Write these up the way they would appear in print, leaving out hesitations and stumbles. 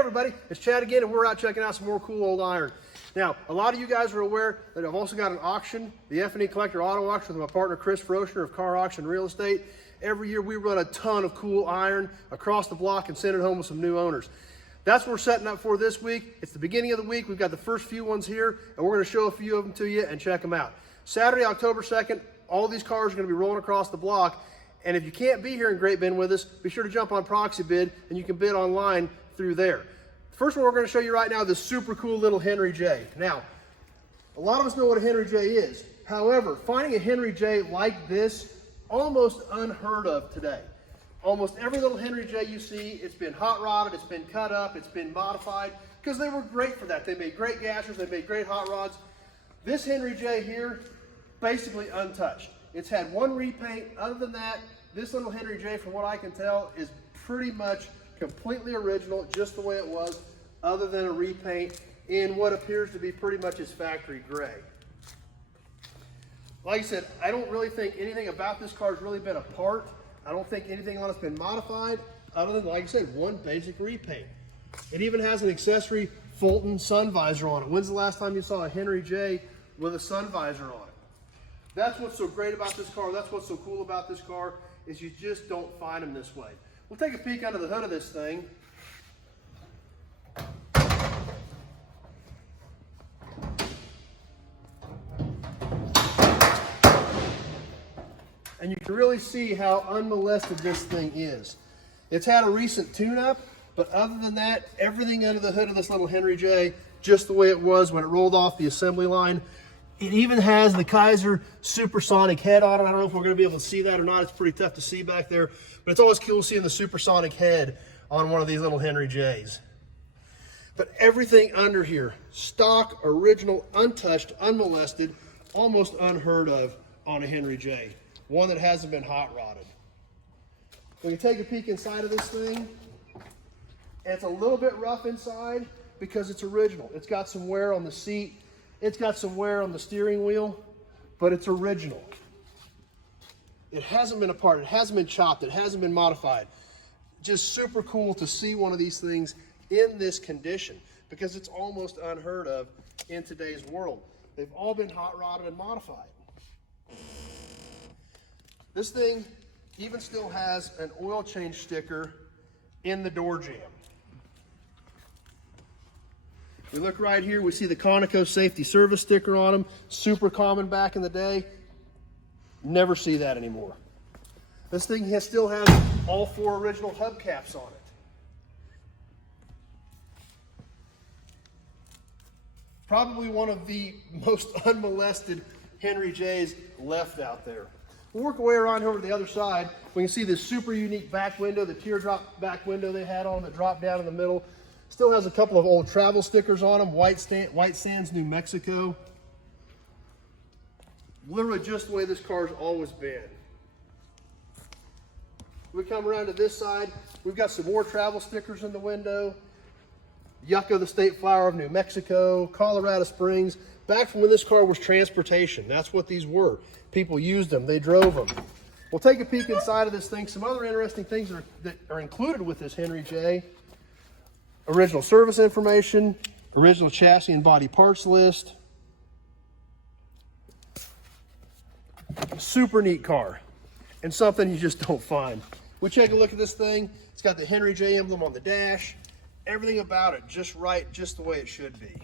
everybody, it's Chad again, and we're out checking out some more cool old iron. Now, a lot of you guys are aware that I've also got an auction, the F&E Collector Auto Auction with my partner Chris Froschner of Car Auction Real Estate. Every year we run a ton of cool iron across the block and send it home with some new owners. That's what we're setting up for this week. It's the beginning of the week. We've got the first few ones here, and we're going to show a few of them to you and check them out. Saturday, October 2nd, all these cars are going to be rolling across the block. And if you can't be here in Great Bend with us, be sure to jump on Proxy Bid, and you can bid online through there. The first one we're going to show you right now is this super cool little Henry J. Now, a lot of us know what a Henry J is. However, finding a Henry J like this, almost unheard of today. Almost every little Henry J you see, it's been hot rodded, it's been cut up, it's been modified, because they were great for that. They made great gashers, they made great hot rods. This Henry J here, basically untouched. It's had one repaint. Other than that, this little Henry J, from what I can tell, is pretty much completely original, just the way it was, other than a repaint in what appears to be pretty much his factory gray. Like I said, I don't really think anything about this car has really been a part. I don't think anything on it's been modified, other than, like I said, one basic repaint. It even has an accessory Fulton sun visor on it. When's the last time you saw a Henry J with a sun visor on it? That's what's so great about this car. That's what's so cool about this car, is you just don't find them this way. We'll take a peek under the hood of this thing. And you can really see how unmolested this thing is. It's had a recent tune-up, but other than that, everything under the hood of this little Henry J, just the way it was when it rolled off the assembly line. It even has the Kaiser supersonic head on it. I don't know if we're going to be able to see that or not. It's pretty tough to see back there, but it's always cool seeing the supersonic head on one of these little Henry J's. But everything under here, stock, original, untouched, unmolested, almost unheard of on a Henry J. One that hasn't been hot rodded. We can take a peek inside of this thing, and it's a little bit rough inside because it's original. It's got some wear on the seat. It's got some wear on the steering wheel, but it's original. It hasn't been a part. It hasn't been chopped. It hasn't been modified. Just super cool to see one of these things in this condition, because it's almost unheard of in today's world. They've all been hot rodded and modified. This thing even still has an oil change sticker in the door jamb. We look right here, we see the Conoco safety service sticker on them. Super common back in the day. Never see that anymore. This thing still has all four original hubcaps on it. Probably one of the most unmolested Henry J's left out there. We'll work our way around over to the other side. We can see this super unique back window, the teardrop back window they had on that dropped down in the middle. Still has a couple of old travel stickers on them, White Sands, New Mexico. Literally just the way this car's always been. We come around to this side, we've got some more travel stickers in the window. Yucca, the state flower of New Mexico, Colorado Springs. Back from when this car was transportation, that's what these were. People used them, they drove them. We'll take a peek inside of this thing. Some other interesting things that are included with this Henry J. Original service information, original chassis and body parts list. Super neat car, and something you just don't find. We take a look at this thing. It's got the Henry J emblem on the dash. Everything about it just right, just the way it should be.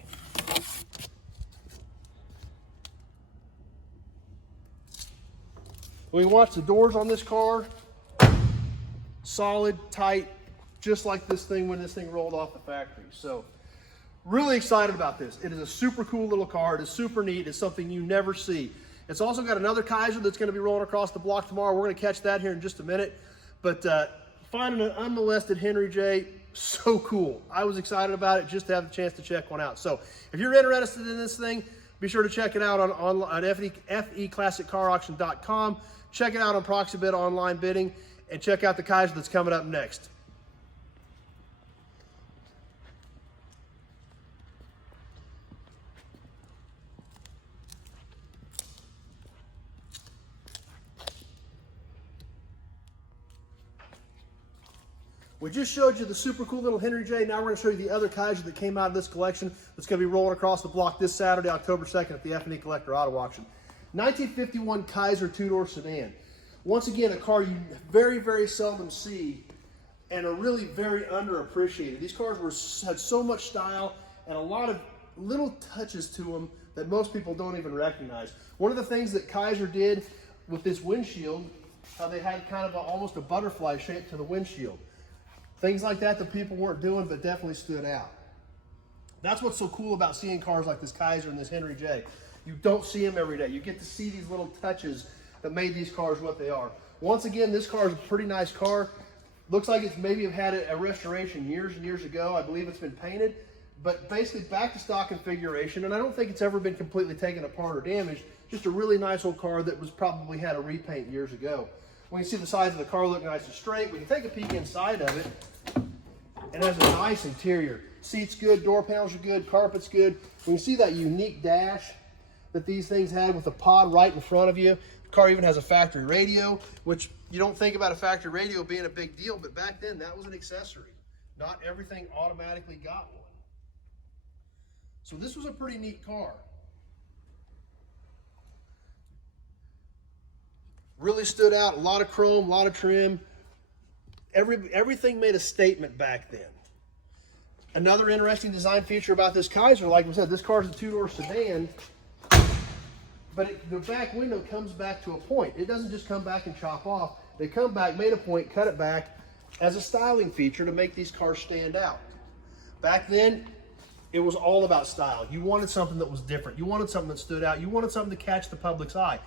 When we watch the doors on this car, solid, tight, just like this thing when this thing rolled off the factory. So really excited about this. It is a super cool little car. It is super neat. It's something you never see. It's also got another Kaiser that's going to be rolling across the block tomorrow. We're going to catch that here in just a minute. But finding an unmolested Henry J, so cool. I was excited about it just to have the chance to check one out. So if you're interested in this thing, be sure to check it out on FEClassiccarauction.com. Check it out on Proxy Bid online bidding, and check out the Kaiser that's coming up next. We just showed you the super cool little Henry J. Now we're going to show you the other Kaiser that came out of this collection that's going to be rolling across the block this Saturday, October 2nd at the F&E Collector Auto Auction. 1951 Kaiser two-door sedan. Once again, a car you very, very seldom see and are really very underappreciated. These cars had so much style and a lot of little touches to them that most people don't even recognize. One of the things that Kaiser did with this windshield, how they had kind of almost a butterfly shape to the windshield. Things like that people weren't doing, but definitely stood out. That's what's so cool about seeing cars like this Kaiser and this Henry J. You don't see them every day. You get to see these little touches that made these cars what they are. Once again, this car is a pretty nice car. Looks like it's maybe had a restoration years and years ago. I believe it's been painted, but basically back to stock configuration. And I don't think it's ever been completely taken apart or damaged. Just a really nice old car that was probably had a repaint years ago. We can see the sides of the car look nice and straight. We can take a peek inside of it. And it has a nice interior. Seats good, door panels are good, carpet's good. We can see that unique dash that these things had with the pod right in front of you. The car even has a factory radio, which you don't think about a factory radio being a big deal, but back then that was an accessory. Not everything automatically got one. So this was a pretty neat car. Really stood out, a lot of chrome, a lot of trim. Everything made a statement back then. Another interesting design feature about this Kaiser, like we said, this car is a two-door sedan, but the back window comes back to a point. It doesn't just come back and chop off. They come back, made a point, cut it back as a styling feature to make these cars stand out. Back then, it was all about style. You wanted something that was different. You wanted something that stood out. You wanted something to catch the public's eye.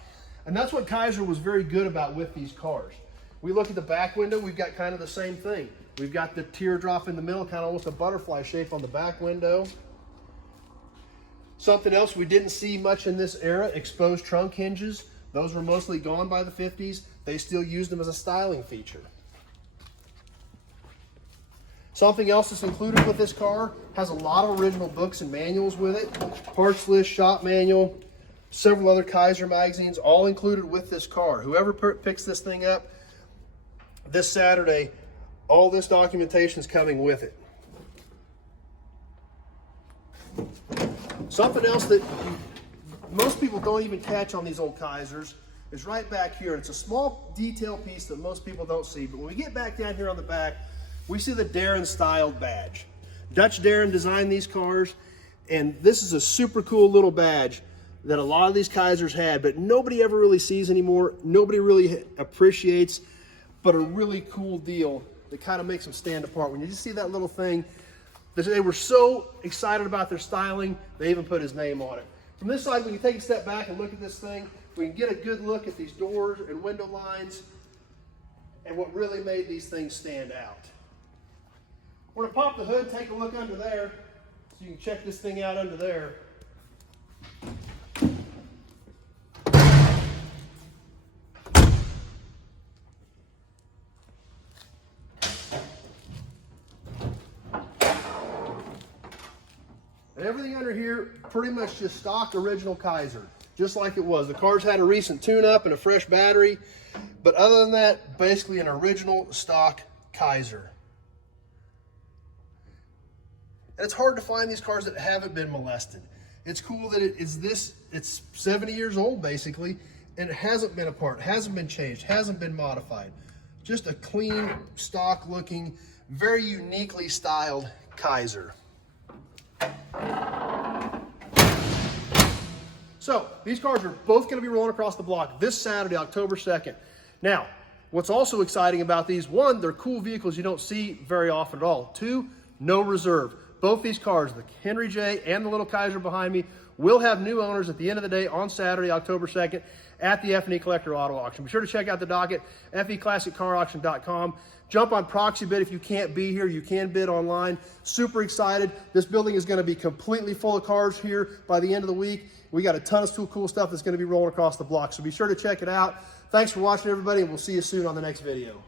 And that's what Kaiser was very good about with these cars. We look at the back window, we've got kind of the same thing. We've got the teardrop in the middle, kind of almost a butterfly shape on the back window. Something else we didn't see much in this era, exposed trunk hinges. Those were mostly gone by the 50s. They still used them as a styling feature. Something else that's included with this car, has a lot of original books and manuals with it. Parts list, shop manual, several other Kaiser magazines, all included with this car. Whoever picks this thing up this Saturday, all this documentation is coming with it. Something else that most people don't even catch on these old Kaisers is right back here. It's a small detail piece that most people don't see, but when we get back down here on the back, we see the Darren styled badge. Dutch Darren designed these cars, and this is a super cool little badge that a lot of these Kaisers had, but nobody ever really sees anymore. Nobody really appreciates, but a really cool deal that kind of makes them stand apart. When you just see that little thing, they were so excited about their styling, they even put his name on it. From this side, we can take a step back and look at this thing. We can get a good look at these doors and window lines and what really made these things stand out. We're gonna pop the hood, take a look under there, so you can check this thing out under there. And everything under here, pretty much just stock original Kaiser, just like it was. The car's had a recent tune-up and a fresh battery, but other than that, basically an original stock Kaiser. And it's hard to find these cars that haven't been molested. It's cool that it's 70 years old basically, and it hasn't been apart, hasn't been changed, hasn't been modified. Just a clean, stock looking, very uniquely styled Kaiser. So these cars are both going to be rolling across the block this Saturday, October 2nd. Now, what's also exciting about these, one, they're cool vehicles you don't see very often at all. Two, no reserve. Both these cars, the Henry J and the little Kaiser behind me, will have new owners at the end of the day on Saturday, October 2nd at the F&E Collector Auto Auction. Be sure to check out the docket, feclassiccarauction.com. Jump on proxy bid if you can't be here. You can bid online. Super excited. This building is going to be completely full of cars here by the end of the week. We got a ton of cool stuff that's going to be rolling across the block, so be sure to check it out. Thanks for watching, everybody, and we'll see you soon on the next video.